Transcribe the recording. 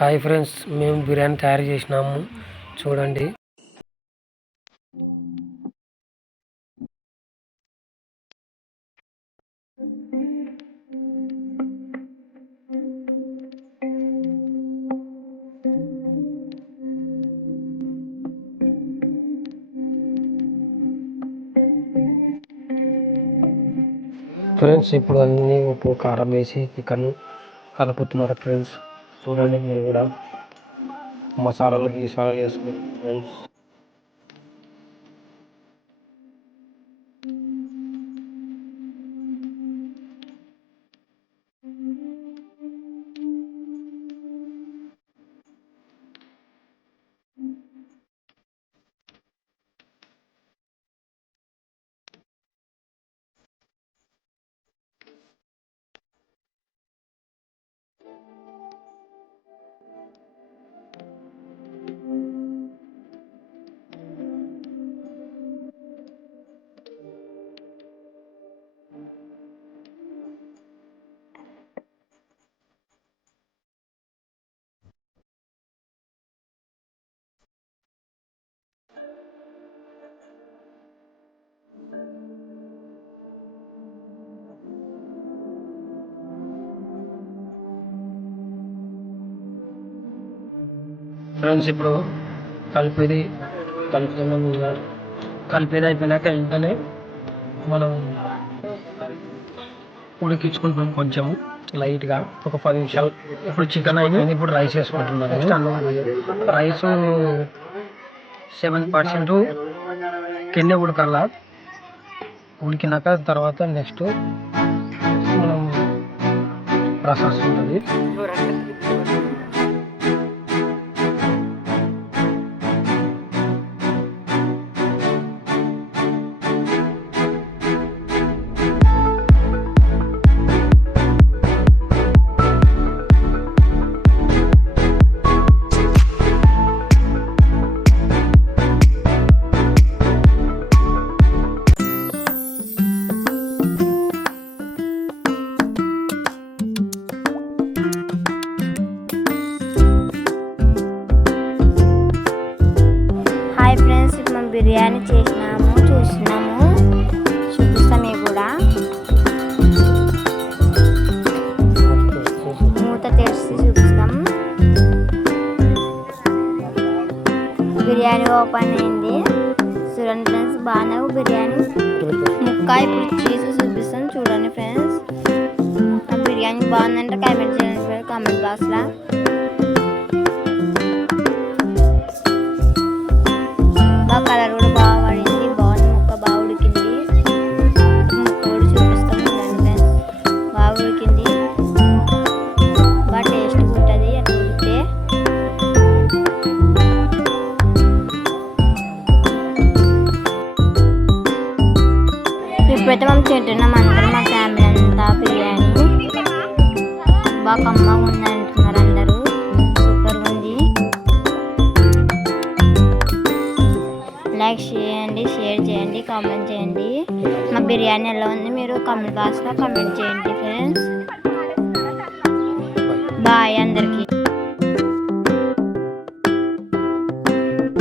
Hi friends, మేము బిర్యానీ తయారు చేసినాము, చూడండి. ఫ్రెండ్స్, ఇప్పుడు అన్నీ ఉప్పు కారం వేసి చికెన్ కలుపుతున్నారు ఫ్రెండ్స్. చూడండి, మీరు కూడా మసాలాలు గీసాలు వేసుకుని ఫ్రెండ్స్. ఫ్రెండ్స్, ఇప్పుడు కలిపేది అయిపోయినాక వెంటనే మనం ఉడికించుకుంటాం కొంచెం లైట్గా, ఒక 10 నిమిషాలు. ఇప్పుడు చికెన్ అయిపోయింది, ఇప్పుడు రైస్ వేసుకుంటున్నాను. రైస్ 7% కింద ఉడకల్లా. ఉడికినాక తర్వాత నెక్స్ట్ మనం ప్రాసెస్ ఉంటుంది. బిర్యానీ చేసినాము, చూస్తున్నాము, చూపిస్తాం. ఇవి కూడా మూత తెరిచి చూపిస్తాం. బిర్యానీ ఓపెన్ అయింది, చూడండి ఫ్రెండ్స్. బాగానే బిర్యానీ ముక్క ఇప్పుడు చేసి చూపిస్తాం, చూడండి ఫ్రెండ్స్. బిర్యానీ బాగుందంటే కామెంట్ చేయండి కామెంట్ బాక్స్లో. కలర్ కూడా బాగా పడింది, బాగుంది. ముక్క బాగా ఉడికింది. ముక్క కూడా చూపిస్తాము ఫ్రెండ్స్. బాగా ఉడికింది, బాగా టేస్ట్గా ఉంటుంది అట్లా ఉడికితే. ఇప్పుడైతే మనం తింటున్నాం అందరం, మా ఫ్యామిలీ అంతా. బిర్యానీ బాగా కమ్మగా ఉంది అంటున్నారు అందరూ. సూపర్గా ఉంది. లైక్ చేయండి, షేర్ చేయండి, కామెంట్ చేయండి. మా బిర్యానీ ఎలా ఉంది మీరు కామెంట్ బాక్స్లో కామెంట్ చేయండి ఫ్రెండ్స్. బాయ్ అందరికీ.